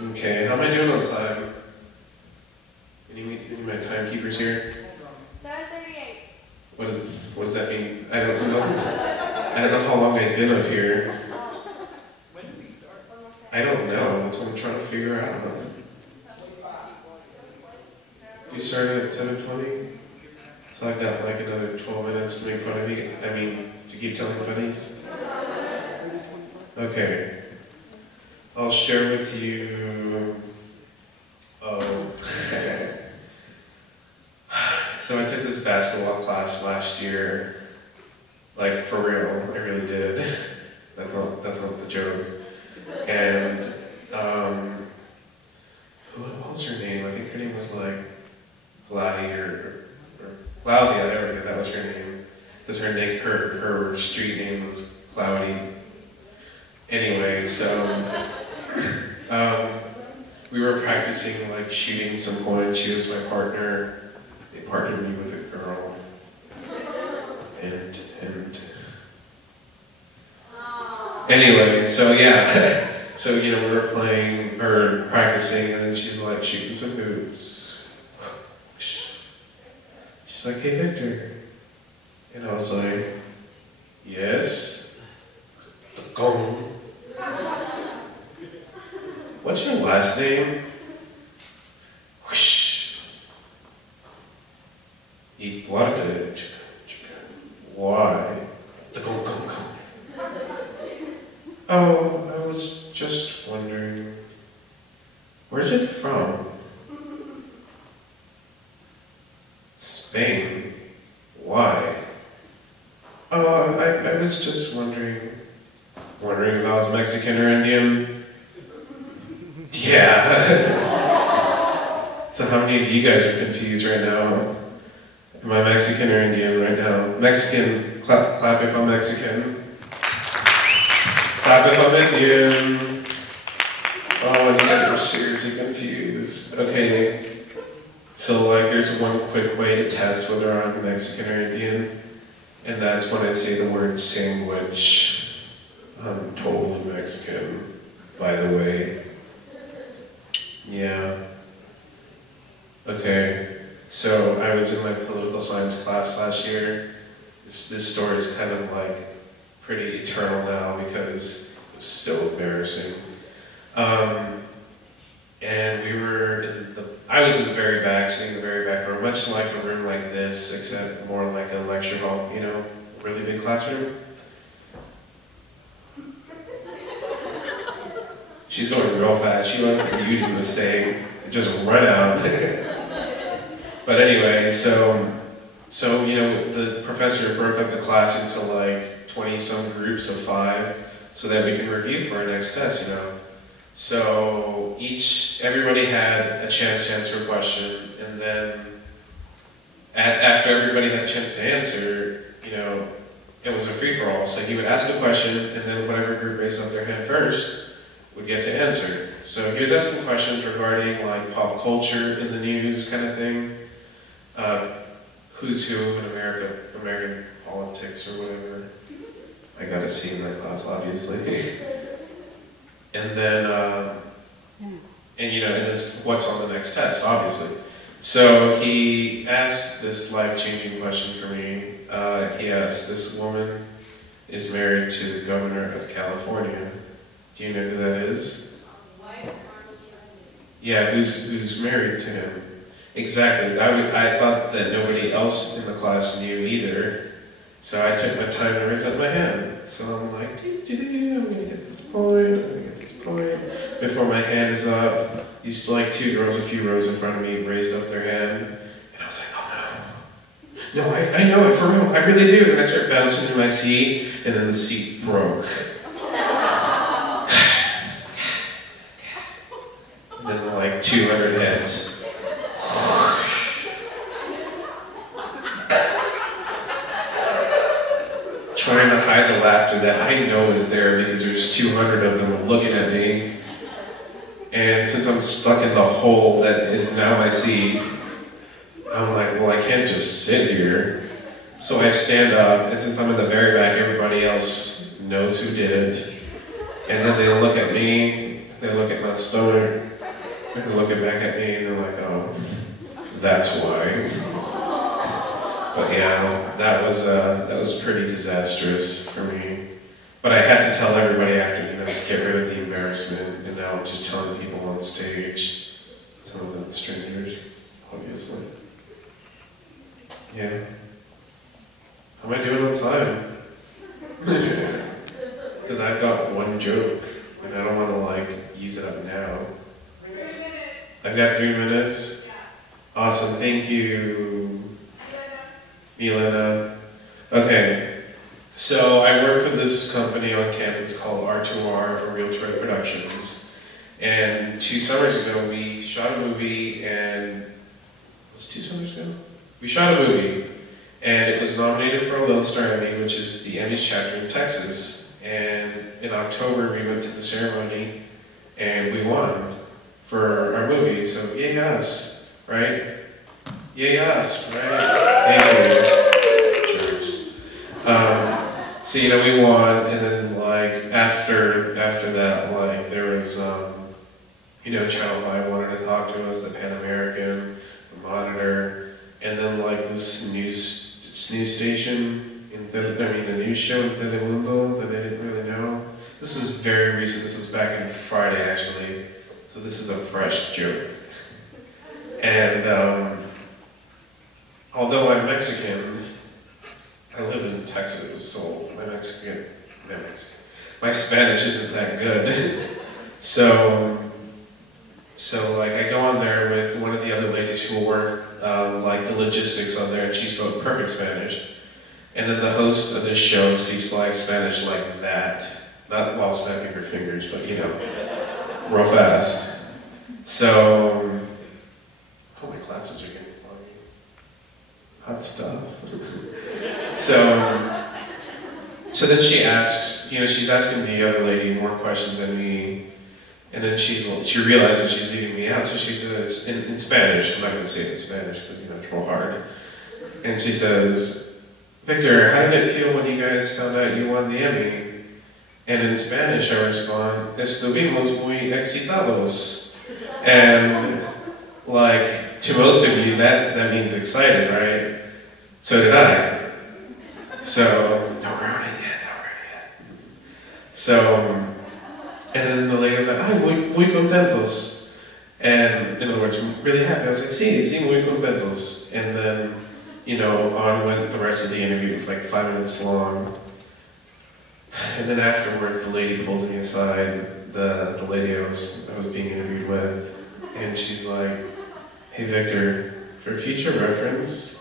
Okay, how am I doing on time? Any of my timekeepers here? 7:38. What does that mean? I don't know. I don't know how long I've been up here. When did we start? I don't know. That's what I'm trying to figure out. You started at 7:20? So I've got like another 12 minutes to make fun of you. I mean, to keep telling funnies. Okay. I'll share with you. Oh. So I took this basketball class last year. Like, for real. I really did. That's not the joke. And, what was her name? I think her name was like Vladdy or Claudia, there we go, that was her name. Because her street name was Cloudy. Anyway, so we were practicing like shooting some points. She was my partner. They partnered me with a girl. And anyway, so yeah. So, you know, we were playing or practicing, and then she's like shooting some hoops. She's like, "Hey, Victor." And I was like, "Yes." Gong. What's your last name? Whoosh. Eat blood. Why? Gong, gong, gong. Oh, I was just wondering, where's it from? Spain. Why? Oh, I was just wondering if I was Mexican or Indian. Yeah. So how many of you guys are confused right now? Am I Mexican or Indian right now? Mexican, clap if I'm Mexican. Clap if I'm Indian. Oh, you guys are seriously confused. Okay. So like there's one quick way to test whether I'm Mexican or Indian, and that's when I say the word sandwich. I'm totally Mexican, by the way. Yeah. Okay. So I was in my political science class last year. This story is kind of like pretty eternal now because it was so embarrassing. And we were I was in the very back, sitting in the very back room, much like a room like this, except more like a lecture hall, you know, really big classroom. She's going real fast. She wasn't using this thing. It just run out. But anyway, so you know, the professor broke up the class into like 20-some groups of 5 so that we can review for our next test, you know. So everybody had a chance to answer a question, and then after everybody had a chance to answer, you know, it was a free-for-all. So he would ask a question, and then whatever group raised up their hand first would get to answer. So he was asking questions regarding like pop culture in the news kind of thing, who's who in American politics or whatever. I got a C in that class, obviously. And then, and you know, and it's what's on the next test, obviously. So he asked this life-changing question for me. He asked, this woman is married to the governor of California. Do you know who that is? Yeah, who's married to him? Exactly. I thought that nobody else in the class knew either. So I took my time to raise up my hand. So I'm like, I'm gonna get this point, Before my hand is up, these like 2 girls a few rows in front of me raised up their hand. And I was like, oh no. No, I know it for real, I really do. And I started bouncing in my seat, and then the seat broke. And then like 200 heads. Trying to hide the laughter that I know is there because there's 200 of them looking at me. And since I'm stuck in the hole that is now my seat, I'm like, well, I can't just sit here. So I stand up, and since I'm in the very back, everybody else knows who did it. And then they look at me, They look at my stomach, they're looking back at me, and they're like, oh, that's why. But yeah, that was pretty disastrous for me. But I had to tell everybody after, to get rid of the embarrassment, and now I'm just telling people on stage, some of the strangers, obviously. Yeah. How am I doing on time? Because I've got one joke, and I don't want to use it up now. I've got 3 minutes. Awesome, thank you, Milena. Okay, so I work for this company on campus called R2R, or Real Tourist Productions. And 2 summers ago, we shot a movie, and was it 2 summers ago? We shot a movie, and it was nominated for a Lone Star Emmy, which is the Emmys chapter in Texas. And in October, we went to the ceremony, and we won for our movie. So yay us, right? Yay us, right? Thank you, jerks. So we won, and then after that, there was Channel 5 wanted to talk to us, the Pan American, the Monitor, and then this news station, the news show in Telemundo that I didn't really know. This is very recent. This is back in Friday actually, so this is a fresh joke. And although I'm Mexican, I live in Texas, so my Spanish isn't that good. So I go on there with one of the other ladies who will work the logistics on there, and she spoke perfect Spanish. And then the host of this show speaks Spanish like that, not while snapping her fingers, but real fast. So, oh, my glasses are getting foggy. Hot stuff. So then she asks, she's asking the other lady more questions than me. And then she realizes she's leaving me out, so she says, in Spanish, I'm not going to say it in Spanish because, it's real hard. And she says, Victor, how did it feel when you guys found out you won the Emmy? And in Spanish I respond, estuvimos muy excitados. And to most of you, that means excited, right? So did I. So, don't ruin it yet. So, and then the lady was like, ay, muy contentos. And in other words, really happy. I was like, sí, muy contentos. And then, on went the rest of the interview. It was 5 minutes long. And then afterwards, the lady pulls me aside, the lady I was being interviewed with, and she's like, hey Victor, for future reference,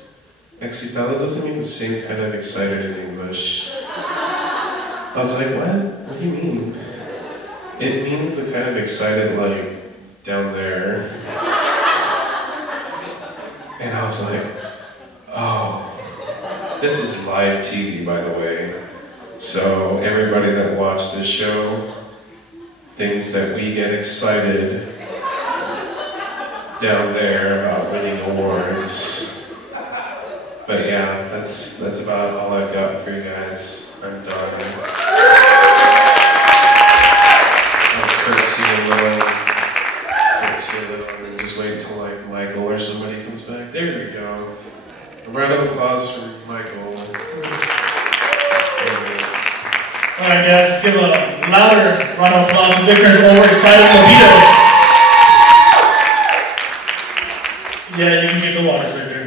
excitado doesn't mean the same kind of excited in English. I was like, what? What do you mean? It means the kind of excited down there. And I was like, oh, this is live TV, by the way. So everybody that watched this show thinks that we get excited down there about winning awards. But yeah, that's about all I've got for you guys. I'm done. I'm just wait until Michael or somebody comes back. There we go. A round of applause for Michael. Alright guys, let's give a louder round of applause for Victor's overexcited libido. Yeah, you can get the waters, Victor.